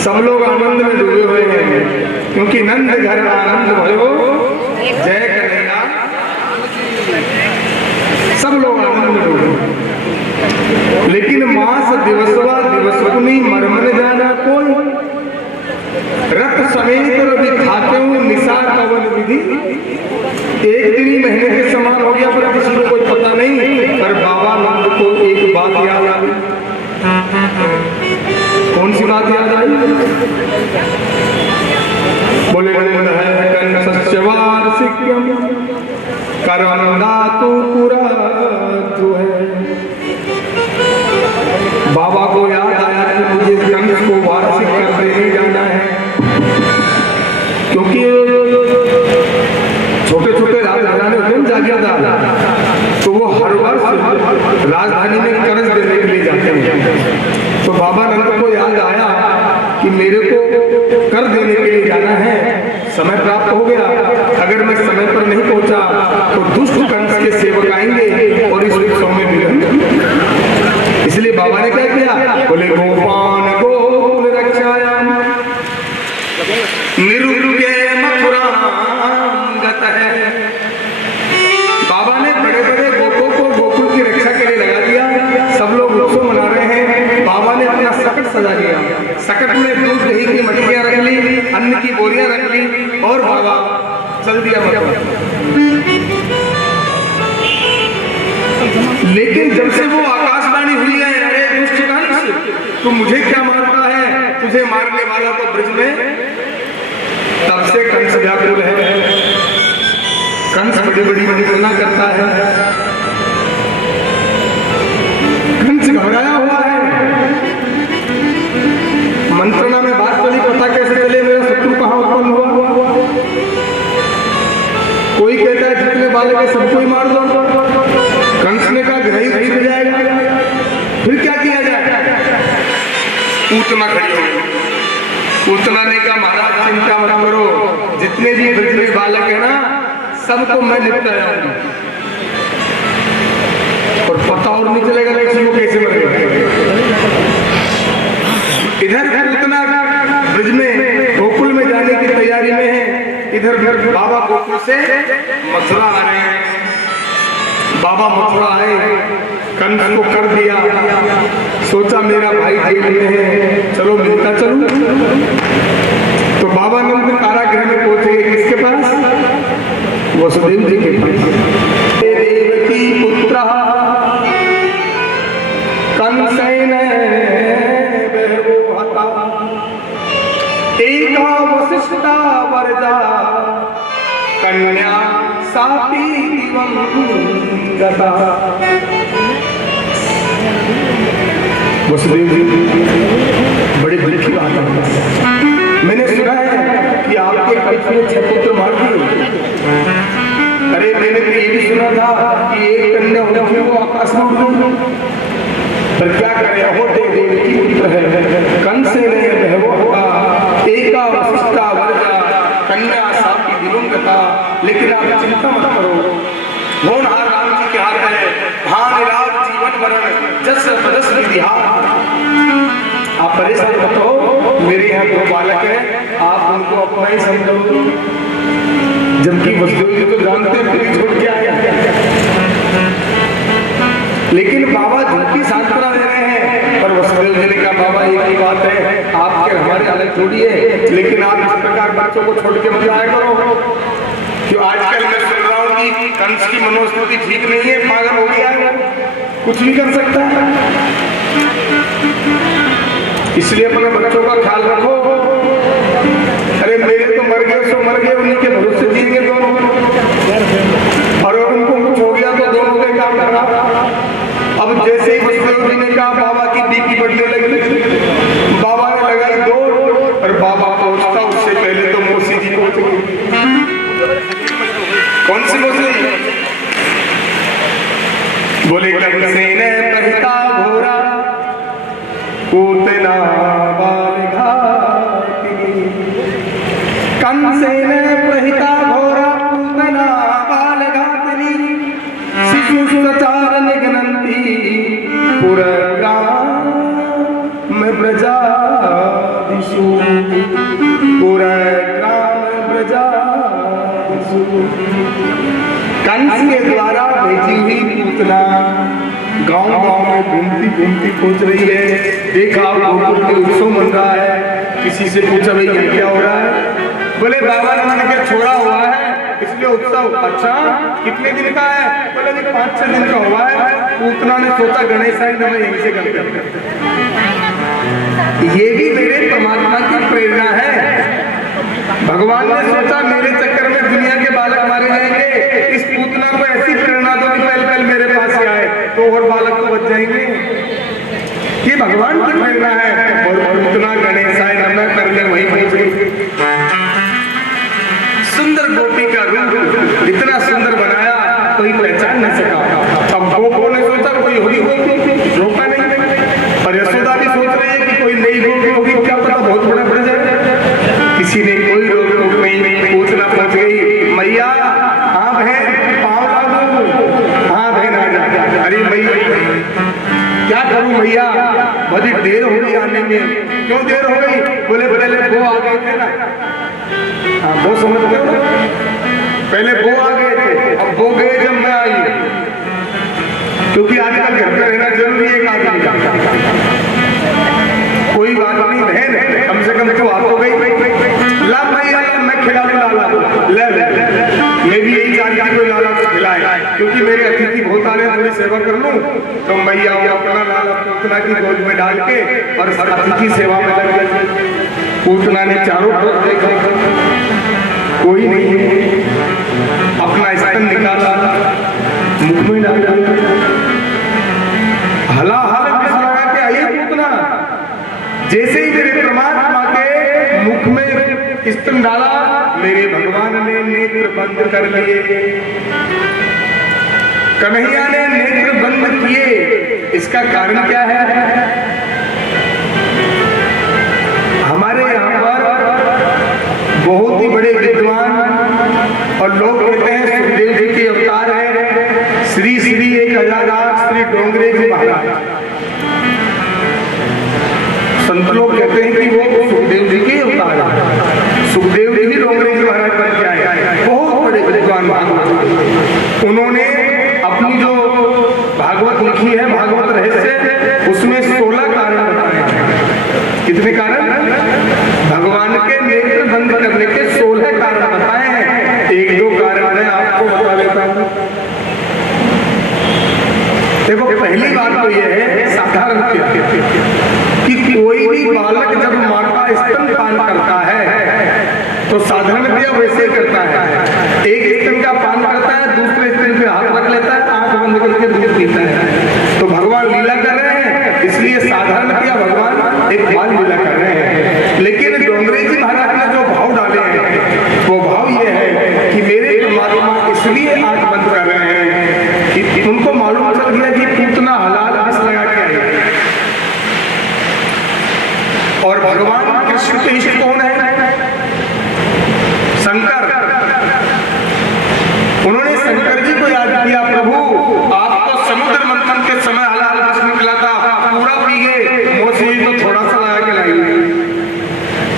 सब लोग आनंद में डूबे हुए हैं, क्योंकि नंद घर आनंद भयो जय कन्हैया। सब लोग आनंद में डूबे, लेकिन मास दिवसवा दिवसुनी मरमन जाना कोई, रक्त समेत रवि खाते हूँ निसार पवन विधि। एक दिन ही महीने के समान हो गया, पर किसी को कोई पता नहीं। पर बाबा नंद को एक बात याद आ गई। कौन सी बात याद आई? बोले कंसस्यवार्षिक्यम करम दातु पुरा है। बाबा को याद आया कि मुझे कंस को वार्षिक कर देने जाना है, क्योंकि छोटे छोटे राजघराने होते हैं जागीरदार, तो वो हर वर्ष राजधानी में कर्ज देने के लिए जाते हैं। तो बाबा नंद को याद आया कि मेरे को कर देने के लिए जाना है, समय प्राप्त हो गया। अगर मैं समय पर नहीं पहुंचा तो दुष्ट कंस के सेवक आएंगे और इस उत्सव में मिलेंगे। इसलिए बाबा ने क्या किया? बोले गोपान गोकुल रक्षायाम निरुद्य मथुरा गत है। बाबा ने बड़े बड़े गोपों को गोकुल की रक्षा के लिए लगा दिया। सब लोग उत्सव मना रहे हैं। बाबा ने अपना सकट सजा लिया। सकट में दूध दही की मटकियां रख ली, अन्न की बोरियां रख ली, और बाबा चल दिया मथुरा। लेकिन जब से वो आकाशवाणी हुई है, अरे दुष्ट कंस, तू मुझे क्या मारता है? तुझे मारने वाला तो ब्रज में। तब से कंस व्याकुल है। कंस बड़ी बड़ी मंत्रणा करता है। कंस घबराया हुआ है। मंत्रणा में बात चली, पता कैसे चले मेरा शत्रु कहां उत्पन्न हुआ? कोई कहता है जितने बालक है सबको ही मार दो। कंस ने कहा ग्रही छूट जाएगा। फिर क्या किया जाए? पूतना खड़ी हो गई। पूतना ने कहा महाराज चिंता मत करो, जितने भी ब्रज में बालक है ना सबको मैं निपटा जाऊंगा। और पता और नहीं चलेगा किसी को कैसे मरेगा। इधर पूतना ब्रज में गोकुल में जाने की तैयारी में है, इधर बाबा गोकुल से मथुरा आ रहे हैं। बाबा मथुरा आए, कंस को कर दिया। सोचा मेरा भाई जेल में है, चलो मिलता चलूं। तो बाबा नंद कारागृह में पहुंचे। किसके पास? वसुदेव जी के पास। देवकी पुत्र कंसेन बहुहता एका वसिष्ठा वरदा कन्या सापी दिवंगता। वसुदेव जी बड़े दुख की बात है। मैंने सुना है कि आपके कंस ने 6 पुत्र मार दिए। अरे मैंने तो ये भी सुना था कि एक कन्या होती है वो आकाश में उड़ गई। पर क्या करें, होते देवकी पुत्र है। कंस ने बहुहता एका वसिष्ठा वरदा कन्या सापी दिवंगता। लेकिन आप चिंता मत करो, होनहार राम जी के हाथ है। भान राज जीवन मरण जस तदस विधिहार। आप परेशान मत हो, मेरे यहाँ 2 बालक हैं, आप उनको अपना ही समझो। जबकि वसुदेव जी तो जानते हैं पूरी छोड़ के आए। लेकिन बाबा झूठी सांत्वना दे रहे हैं। पर वसुदेव जी ने कहा बाबा एक ही बात है, आपके हमारे अलग थोड़ी है, लेकिन आप इस प्रकार बच्चों को छोड़ के मत आया करो। क्यों आजकल मैं सुन रहा हूँ कि कंस की मनोस्थिति ठीक नहीं है, पागल हो गया है, कुछ नहीं कर सकता। इसलिए अपने बच्चों का ख्याल रखो। अरे मेरे तो मर गए सो मर गए, उन्हीं के भरोसे जिएंगे दोनों। और उनको कुछ हो गया तो दोनों का काम करना। अब जैसे ही वसुदेव जी ने कहा बाबा की बीपी बढ़ने लगी, बाबा ने लगाई दौड़ और बाबा पहुंचता उससे पहले तो मौसी जी पहुंच गई। कौन सी मौसी? बोले कंसेन प्रहिता घोरा पूतना बालघातिनी। कंसेन प्रहिता घोरा पूतना बालघातिनी। पूतना गांव गांव में घूमती घूमती पहुंच रही है। देखा गोकुल में उत्सव मन रहा है। किसी से पूछा भाई यहाँ क्या हो रहा है? बोले बाबा ने मैंने क्या छोड़ा हुआ है इसलिए उत्सव। अच्छा कितने दिन का है? बोले 5-6 दिन का हुआ है। पूतना ने सोचा गणेश आई मैं यहीं से करते। ये भी मेरे परमात्मा की प्रेरणा है। भगवान ने सोचा मेरे चक्कर में दुनिया के बालक मारे जाएंगे, इस पूतना को ऐसी प्रेरणा दो कि पहले पहले मेरे पास आए तो और बालक तो बच जाएंगे। ये भगवान की प्रेरणा है। और पूतना गणेश आए नमः करने वही पहुंच गई। सुंदर गोपी का रूप इतना सुंदर बनाया कोई पहचान नहीं सका। अब गोपों ने सोचा कोई होगी गोपी, रोका नहीं। और यशोदा भी सोच रही है कि कोई नई गोपी होगी, क्या पता बहुत बड़ा बढ़ जाए। किसी ने कोई रोक टोक नहीं। पूछना पहुंच गई मैया हाँ बहन पाँव लागू। हाँ बहन आ जा। अरे मैया क्या करूं मैया बड़ी देर हो गई आने में। क्यों देर हो गई? बोले पहले वो आ गए थे ना। हाँ वो समझते हो, पहले वो आ गए थे अब वो गए जब मैं आई। क्योंकि आजकल घर पे रहना जरूरी है एक आदमी का। कोई बात नहीं बहन कम से कम तो आ तो गई। ला भैया मैं खिला दूं लाला। ले मैं भी यही चाहती थी कोई लाला को खिलाए, क्योंकि मेरे अतिथि बहुत आ रहे हैं, थोड़ी सेवा कर लूं। तो मैया वो अपना लाला पूतना की गोद में डाल के और अतिथि सेवा में लग गई। पूतना ने चारों तरफ देखा कोई नहीं है। अपना स्तन निकाला मुख में डाला। हला हला किस लगा के आई पूतना। जैसे ही मेरे परमात्मा के मुख में स्तन डाला मेरे भगवान ने नेत्र बंद कर लिए। कन्हैया ने नेत्र बंद किए। इसका कारण क्या है? हमारे यहाँ पर बहुत ही बड़े विद्वान और लोग कहते हैं सुखदेव जी के अवतार है श्री श्री 1008 श्री डोंगरे जी महाराज। संत लोग कहते हैं कि वो सुखदेव जी के अवतार है। सुखदेव जी भी डोंगरे जी महाराज बन के आए। बहुत बड़े विद्वान भागवत। उन्होंने अपनी जो भागवत लिखी है भागवत रहस्य उसमें 16 कारण बताए हैं। कितने कारण? भगवान के नेत्र बंद करने के 16 कारण बताए हैं। 1-2 कारण मैं आपको बता देता हूं। देखो पहली बात तो यह है साधारण कि कोई भी बालक जब मां का स्तनपान करता है तो साधारणतया वैसे करता है। एक स्तन का पान करता है, दूसरे स्तन पे हाथ रख लेता है, आंख बंद करके दूध पीता है। तो भगवान लीला कर रहे हैं, इसलिए साधारणतया भगवान एक बाल लीला कर रहे हैं। लेकिन डोंगरे जी महाराज ने जो भाव डाले हैं वो भाव ये है कि मेरे परमात्मा इसलिए आंख बंद कर रहे हैं कि उनको मालूम चल गया कि पूतना हलाल हंस लगा के आई। और भगवान कृष्ण के इष्ट कौन है? शंकर। उन्होंने शंकर जी को याद किया, प्रभु आप तो समुद्र मंथन के समय हलाल हंस निकला था, पूरा पी गए, मोसी तो थोड़ा सा लगा के लाई।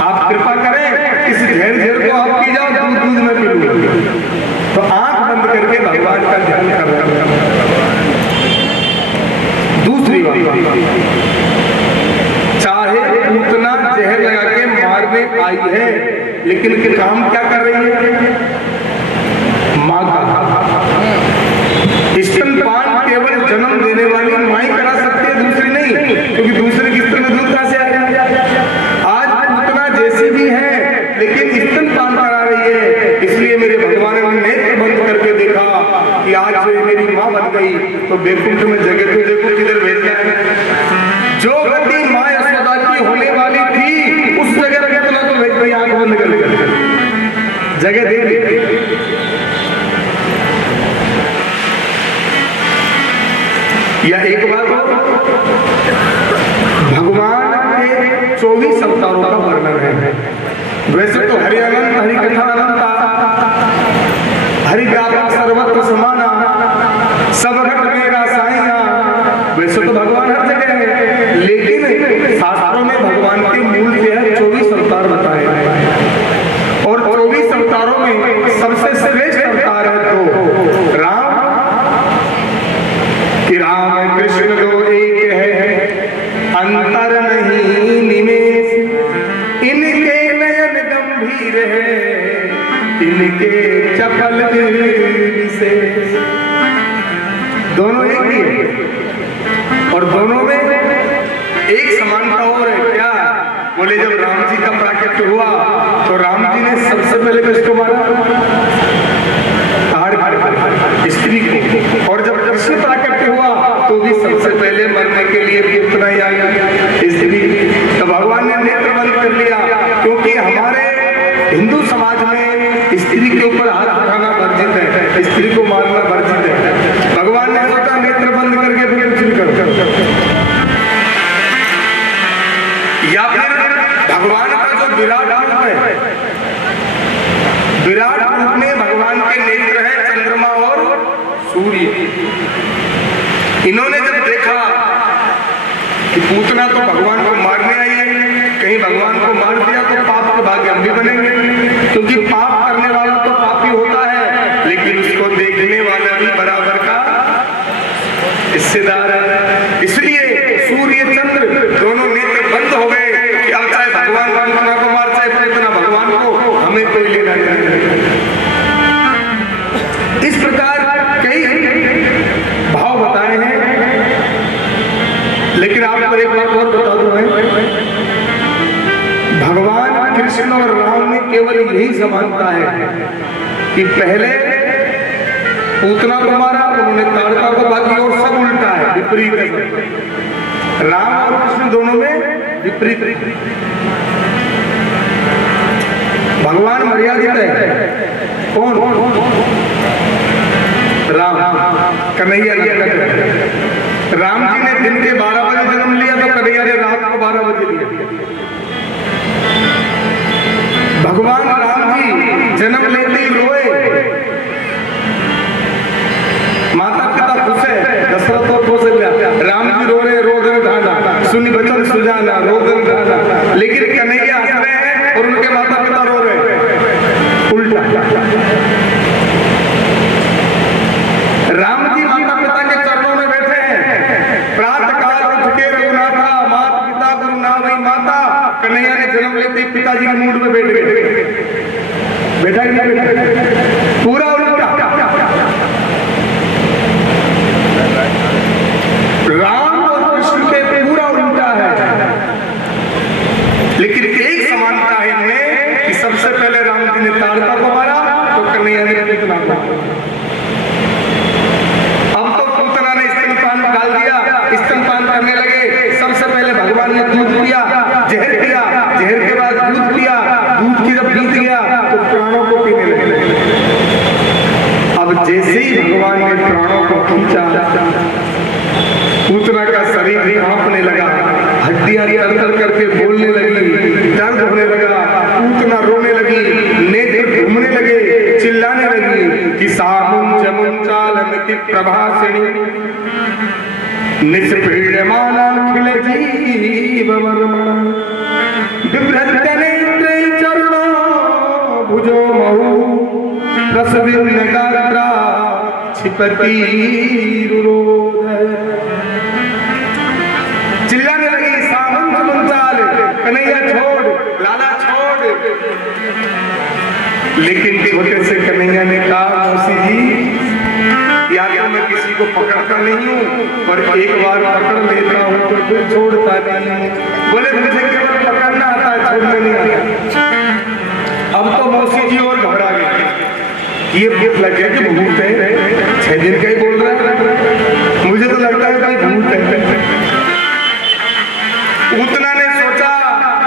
आप कृपा करें इस झेर को आप पी जाओ, दूध में पी लूं। तो आंख बंद करके भगवान का ध्यान कर रहे हैं। दूसरी बात, चाहे पूतना जहर लगा के मारने आई है लेकिन काम क्या कर रही है? मां का स्तनपान केवल जन्म देने वाली मां ही करा सकती है, दूसरी नहीं। क्योंकि दूसरे की स्तन में दूध कहां से आएगा? आज पूतना जैसी भी है लेकिन स्तनपान करा रही है। इसलिए मेरे भगवान ने नेत्र बंद करके देखा कि आज जो मेरी मां बन गई तो बेकुंठ में जगह पे देखो किधर भेजना है। जो गति मां यशोदा की होने वाली थी उस जगह पे पूतना तो भेज गई, आंख बंद कर जगह दे दी। या एक बात हो, भगवान के 24 अवतारों का वर्णन है। वैसे तो हरि अनंत हरि कथा अनंता हरि व्यापक सर्वत्र समाना सब घट मेरा साइया। वैसे तो भगवान हर जगह है, लेकिन शास्त्रों में भगवान के मूल जो है 24 अवतार बताए हैं। और 24 अवतारों में सबसे श्रेष्ठ अवतार है तो राम, बोले जब राम जी का प्राकट्य हुआ तो राम जी ने सबसे पहले किसको मारा? स्त्री को। और जब कृष्ण प्राकट्य हुआ तो भी सबसे पहले मरने के लिए पूतना ही आया स्त्री। तो भगवान ने नेत्र बंद कर लिया, क्योंकि हमारे हिंदू समाज में स्त्री के ऊपर हाथ उठाना वर्जित है, स्त्री को मारना वर्जित है। भगवान ने सोचा नेत्र बंद करके फिर कुछ नहीं कर। या फिर भगवान का जो विराट रूप है, विराट रूप में भगवान के नेत्र है चंद्रमा और सूर्य। इन्होंने जब देखा कि पूतना तो भगवान को मारने आई है, कहीं भगवान को मार दिया तो पाप के भागी हम भी बनेंगे, क्योंकि पाप करने वाला तो पापी होता है, लेकिन उसको देखने वाला भी बराबर का हिस्सेदार है। इसलिए सूर्य चंद्र दोनों नेत्र बंद हो गए कि अब चाहे भगवान पूतना को मार, चाहे पूतना भगवान को, हमें कोई लेना नहीं। इस प्रकार कई भाव बताए हैं, लेकिन आपको एक बात और बता दूं है, भगवान कृष्ण और राम में केवल यही समानता है कि पहले पूतना को मारा, उन्होंने ताड़का को बाकी, और सब उल्टा है, विपरीत है। राम और कृष्ण दोनों में विपरीत। भगवान मर्यादित है। कौन? राम, कन्हैया। राम जी ने दिन के 12 बजे जन्म लिया तो कन्हैया ने रात को 12 बजे लिया। भगवान राम जी जन्म लेते ही रोए, माता पिता खुश है, दशरथ और कौशल्या। राम जी रो रहे, रोदन गाना, सुनी बचन सुजाना, रोदन गाना। लेकिन कन्हैया हंस रहे हैं और उनके माता पिता रो रहे हैं, उल्टा। राम जी माता पिता के चरणों में बैठे हैं, प्रातः काल उठ के रघुनाथा, माता पिता गुरु ना वही माता। कन्हैया ने जन्म लेते ही पिताजी के मूड में बैठ गए, बैठा कि नहीं बैठा? पूरा उल्टा। राम और कृष्ण के पूरा उल्टा है, लेकिन एक समानता है इनमें कि सबसे पहले राम जी ने ताड़का को मारा तो कन्हैया ने पूतना को। अब तो पूतना ने स्तनपान डाल दिया, स्तनपान करने लगे। सबसे पहले भगवान ने दूध पिया, जहर पिया, जहर के बाद दूध पिया, दूध की जब बीत गया तो प्राणों को पीने लगे। अब जैसे ही भगवान ने प्राणों को खींचा, पूतना का शरीर कांपने लगा, हड्डियां तर-तर करके बोलने लगी, दर्द होने लगा, पूतना रोने लगी, नेत्र घूमने लगे, चिल्लाने लगी कि सामुंच मुंचालमिति प्रभासिनी निष्पीड्यमानाखिल जीववर्मणा बिभ्रत्य नेत्रे चरणो भुजो महु रसविन्न गात्रा क्षिपति रुरोध। चिल्लाने लगी, सामुंच मुंचाल, कन्हैया छोड़, लाला छोड़। लेकिन छोटे से कन्हैया ने कहा, मौसी जी, या तो मैं किसी को पकड़ता नहीं हूँ, और एक बार पकड़ लेता हूँ तो फिर छोड़ता नहीं। बोले मुझे केवल पकड़ना आता है, छोड़ना नहीं आता। अब तो मौसी जी और घबरा गई, ये भूत लग गया कि भूत है, 6 दिन का ही बोल रहा है, मुझे तो लगता है भाई भूत है। पूतना ने सोचा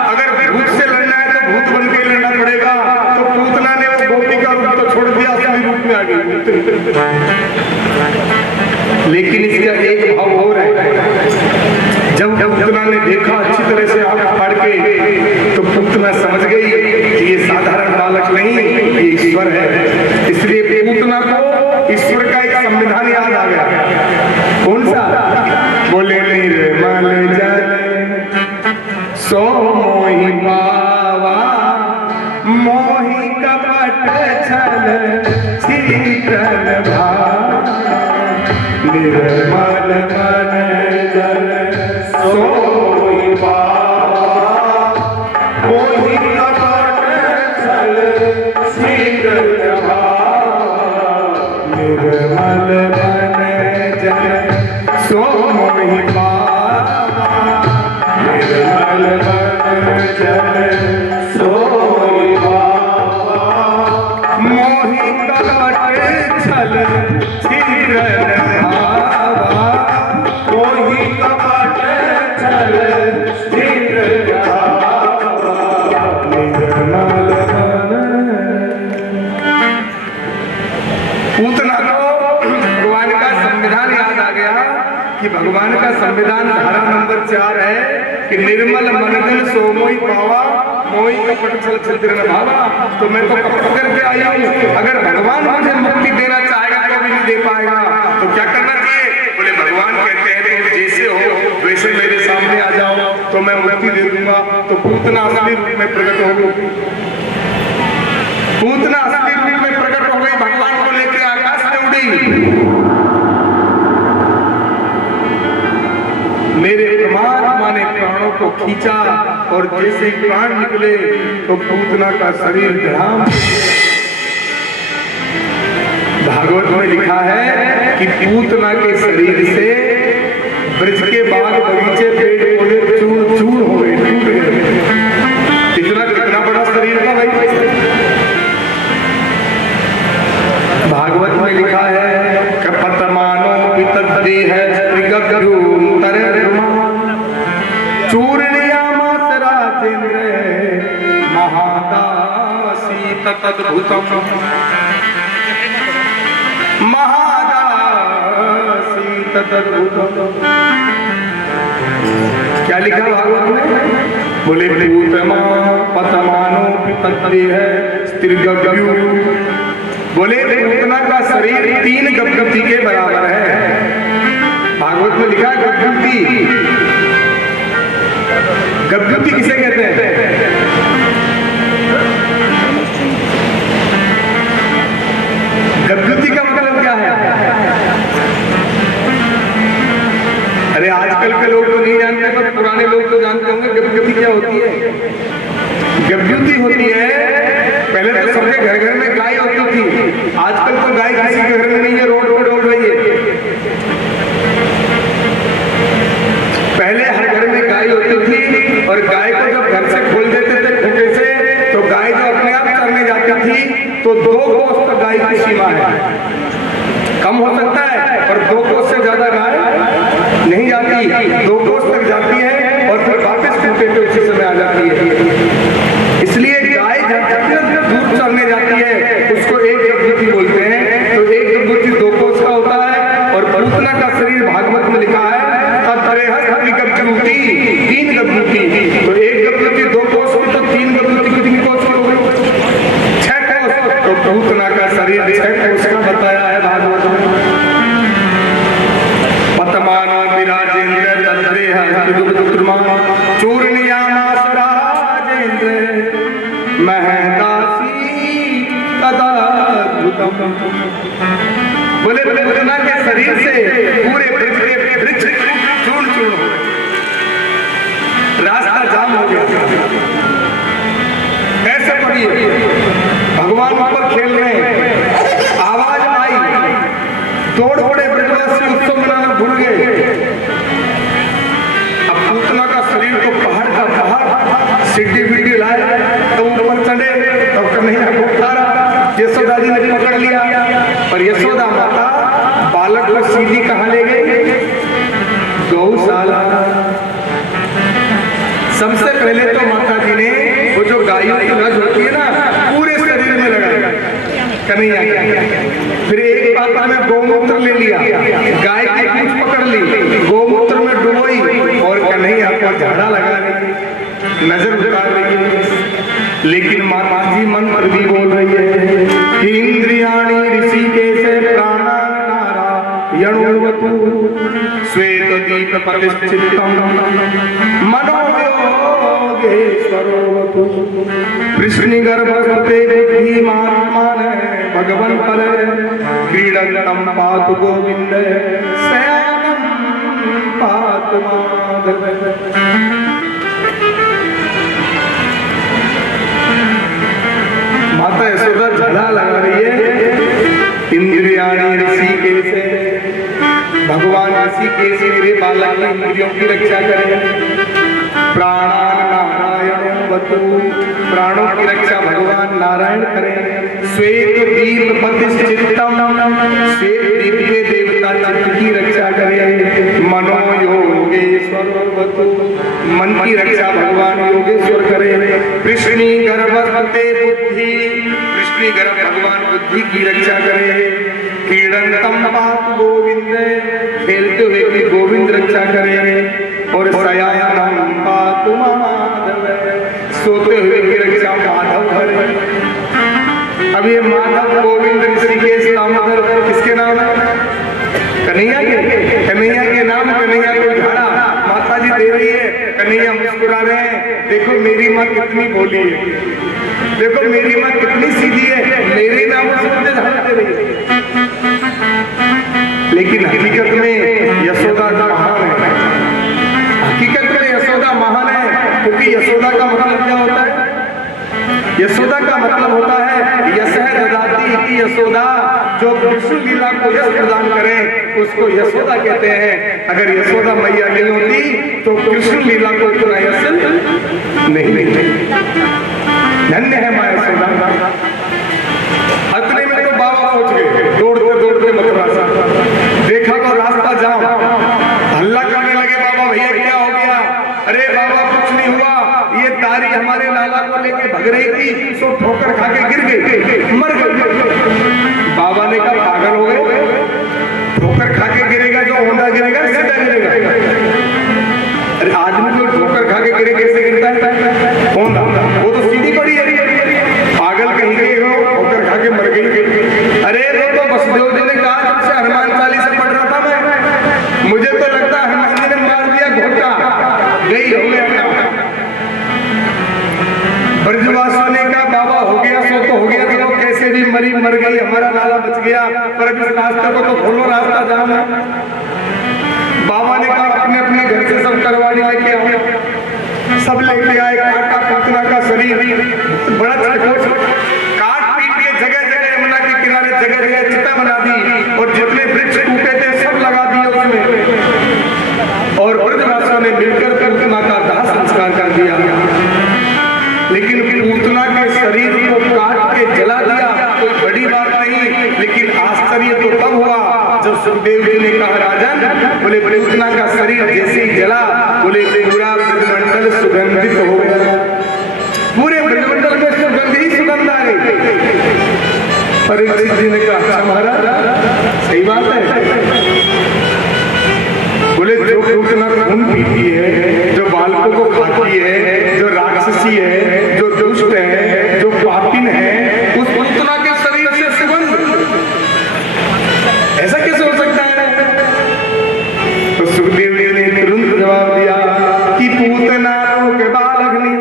अगर भूत से लड़ना है तो भूत बन के लड़ना पड़ेगा, तो पूतना ने वो गोपी का रूप तो छोड़ दिया, असली रूप में आ गई। लेकिन इसका एक भाव हो रहा है, जब पूतना ने देखा अच्छी तरह से आंख फाड़ के, तो पूतना समझ गई कि ये साधारण बालक नहीं, ये ईश्वर है। इसलिए पूतना को ईश्वर का एक संविधान याद आ गया। कौन सा? बोले निर्मल जल सो मोहि पावा, मोहि कपट छल शीतल भाव। निर्मल मन जल सो मोहि पावा, मोहि कपट छल शीतल भाव। निर्मल मन जल सो मोहि पावा, निर्मल मन जल सोई बाबा मोहि कपट छल छिद्र भावा मोहि कपट छल छिद्र पूतना को भगवान का संविधान याद आ गया कि भगवान का संविधान धारा नंबर 4 है कि निर्मल मनगन सो मोहि पावा मोहि कपट छल छिद्र न भावा। तो मैं तो कपट करके आई हूँ, अगर भगवान मुझे मुक्ति देना चाहेगा तो भी नहीं दे पाएगा। तो क्या करना चाहिए? बोले भगवान कहते हैं तुम जैसे हो वैसे मेरे सामने आ जाओ तो मैं मुक्ति दे दूंगा। तो पूतना असली रूप में प्रकट हो गई, पूतना असली रूप में प्रकट हो गई, भगवान को लेकर आकाश में उड़ी। मेरे परमात्मा ने प्राणों को खींचा और जैसे ही प्राण निकले तो पूतना का शरीर धाम। भागवत में लिखा है कि पूतना के शरीर से ब्रज के बाग बगीचे पेड़ पौधे चूर चूर हो गए, टूट गए। कितना बड़ा शरीर था भाई। भागवत में लिखा है कपतमानो पितद्दे है चूर्णयामास राजेंद्र महादासी तद्भुतम महादासी तद्भुतम। क्या लिखा भागवत में? बोले पूतमा पतमानो पितद्दे है स्त्रीगव्यु। बोले पूतना का शरीर 3 गपगपी के बराबर है। भागवत में लिखा है गपगपी। गपगपी किसे कहते हैं? गपगपी का मतलब क्या है? अरे आजकल के लोग तो नहीं जानते पर पुराने लोग तो जानते होंगे गपगपी क्या होती है। गपगपी होती है, पहले तो सबके घर घर में गाय होती थी, आजकल तो गाय किसी के घर में नहीं है, रोड पर डोल रही है। पहले हर घर में गाय होती थी और गाय को जब घर से खोल देते थे खूंटे से तो गाय जो अपने आप चरने जाती थी तो 2 कोस तक गाय की सीमा है। कम हो सकता है पर 2 कोस से ज्यादा गाय नहीं जाती, 2 कोस तक जाती है और फिर वापस खूंटे पे उसी समय आ जाती है। इसलिए गाय जब दूध चरने जाती है उसको एक गपगपी बोलते हैं। तो एक गपगपी 2 कोस का होता है और पूतना का शरीर भागवत में लिखा है 3 गपगपी। तो एक गपगपी 2 कोस की तो 3 गपगपी कितनी कोस हो गई? 6 कोस। तो पूतना का शरीर 6 कोस का बताया है भागवत में। पतमानो विराजेंद्र चूर्णयामास राजेंद्र महदासी तदाद्भुतम। बोले पूतना के शरीर से पूरे वृक्ष चूर्ण चूर्ण हो गए, रास्ता जाम हो गया। ऐसे पढ़िए भगवान ऊपर खेल रहे हैं, आवाज आई, दौड़ पड़े ब्रजवासी, उत्सव मनाना भूल गए। अब पूतना का शरीर तो पहाड़ का पहाड़, सीढ़ी बीढ़ी लाए तो ऊपर चढ़े तो कन्हैया को उतारा, यशोदा जी ने पकड़ लिया। पर यशोदा माता बालक को सीधी कहाँ ले गई? गौशाला। सबसे पहले तो माता जी ने वो जो गायों की नस होती है ना पूरे शरीर में लगाया कन्हैया के। फिर एक पात्र में गौमूत्र ले लिया, गाय की पूंछ पकड़ ली, गौमूत्र में डुबोई और कन्हैया को झाड़ा लगा रही, नजर उतार रही है। लेकिन माता जी मंत्र भी बोल रही है कि इंद्रियाणि ऋषिकेश प्राणानारायणोवतु श्वेत दीप प्रतिष्ठितम् मनोयोगेश्वरोवतु कृष्णगर्भस्ते बुद्धिमात्मान भगवन् परे क्रीडन्तं पातु गोविन्द शयानं पातु माधव। माता यशोदा झला लगा रही है। इंद्रियाणि ऋषिकेश, भगवान ऋषिकेश मेरे बालक की इंद्रियों की रक्षा करें। प्राणान नारायण सर्वभवतु। प्राणों की रक्षा भगवान नारायण करें। श्वेत दीप प्रतिष्ठितम, श्वेत दीप के देवता चित्त की रक्षा करें। मनो योगेश्वर भवतु, मन की रक्षा भगवान योगेश्वर करें। कृष्णी गर्भस्ते बुद्धि, कृष्णी गर्भ भगवान बुद्धि की रक्षा करें। क्रीडंतम पात गोविंद, खेलते हुए भी गोविंद रक्षा करें। और शयानम पातु माधव, सोते हुए की रक्षा माधव करें। अब ये माधव गोविंद ऋषिकेश दामोदर किसके नाम है? कन्हैया के। कन्हैया के नाम कन्हैया को झाड़ा माता जी दे रही है, कन्हैया मुस्कुरा रहे हैं। देखो मेरी माँ कितनी भोली है, देखो मेरी माँ कितनी सीधी है, मेरे नाम से मुझे झाड़ा दे रही है। लेकिन हकीकत में यशोदा महान है। हकीकत में यशोदा महान है, क्योंकि यशोदा का मतलब क्या होता है? यशोदा का मतलब होता है यशः ददाति इति यशोदा, जो कृष्ण लीला को यश प्रदान करे उसको यशोदा कहते हैं। अगर यशोदा मैया नहीं होती तो कृष्ण लीला को इतना यश नहीं। धन्य है माँ यशोदा। अतने में तो बाबा पहुंच गए, दौड़ते दौड़ते मथुरा से। देखा तो रास्ता जाम, हल्ला करने लगे, बाबा भैया क्या हो गया? अरे बाबा कुछ नहीं हुआ, ये तारी हमारे लाला को लेके भग रही थी, सो ठोकर खा के गिर गई, मर गई। बाबा ने कहा पागल हो गए, ठोकर खा के गिरेगा जो होंडा गिरेगा सीधा गिरेगा। अरे आदमी को ठोकर खा के गिरे कैसे गिरता है? होंडा वो तो सीधी पड़ी है। पागल कहीं गई हो, ठोकर खा के मर गई। अरे तो वसुदेव जी ने कहा जब से हनुमान चालीसा पढ़ रहा था मैं, मुझे तो लगता है हनुमान जी ने मार दिया घोटा, गई हो गया। ब्रजवासियों ने कहा बाबा हो गया सो तो हो गया, तो कैसे भी मरी मर गई, हमारा लाला बच गया, पर अब इस रास्ते को तो खोलो, रास्ता जाम है। बाबा ने कहा अपने अपने घर से सब करवाने लेके आओ। सब लेके आए काटा पूतना का शरीर, बड़ा काट पीट के जगह जगह यमुना के किनारे जगह जगह चिता बना दी, और जितने वृक्ष टूटे थे सब लगा दिए उसमें, और ब्रजवासियों ने मिलकर पूतना का दाह संस्कार कर दिया। लेकिन पूतना के शरीर को काट के जला दिया, कोई बड़ी बात नहीं, लेकिन आश्चर्य तो तब हुआ जब सुखदेव जी ने कहा राजन, बोले पूतना का शरीर जैसे ही जला, बोले पूरा ब्रजमंडल सुगंधित हो गया, पूरे ब्रजमंडल में सुगंध ही सुगंध आ गई। परीक्षित जी ने कहा अच्छा महाराज सही बात है। बोले जो पूतना खून पीती है, जो बालकों को खाती है, जो राक्षसी है, जो दुष्ट है, जो पापिन है, उस पूतना के शरीर से सुगंध, ऐसा कैसे हो सकता है? तो सुखदेव जी ने तुरंत जवाब दिया कि पूतना लोक बालग्नि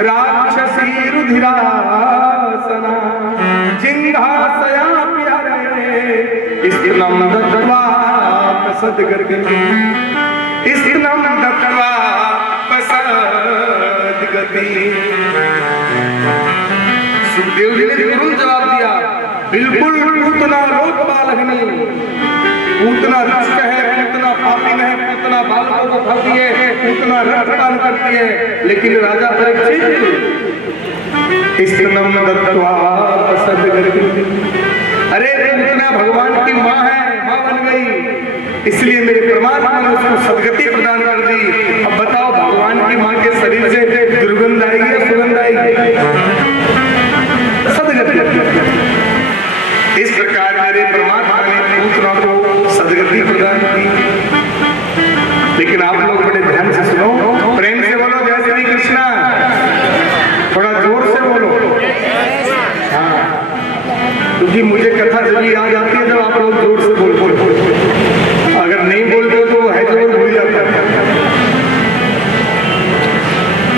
राक्षसी रुधिरासना जिंघासया प्यारे इस्नम दत्वा सदगति, इस्नम दत्वा सदगति। सुखदेव जी ने तुरंत जवाब दिया बिल्कुल पूतना लोक बालग्नि, पूतना दुष्ट है, पूतना पापिन है, पूतना बालकों को खाती है, पूतना रक्तपान करती है। लेकिन राजा परीक्षित इस्नम दत्वा सदगति, अरे पूतना भगवान की माँ है, माँ बन गई, इसलिए मेरे परमात्मा ने उसको सदगति प्रदान कर दी। अब बताओ भगवान की माँ के शरीर से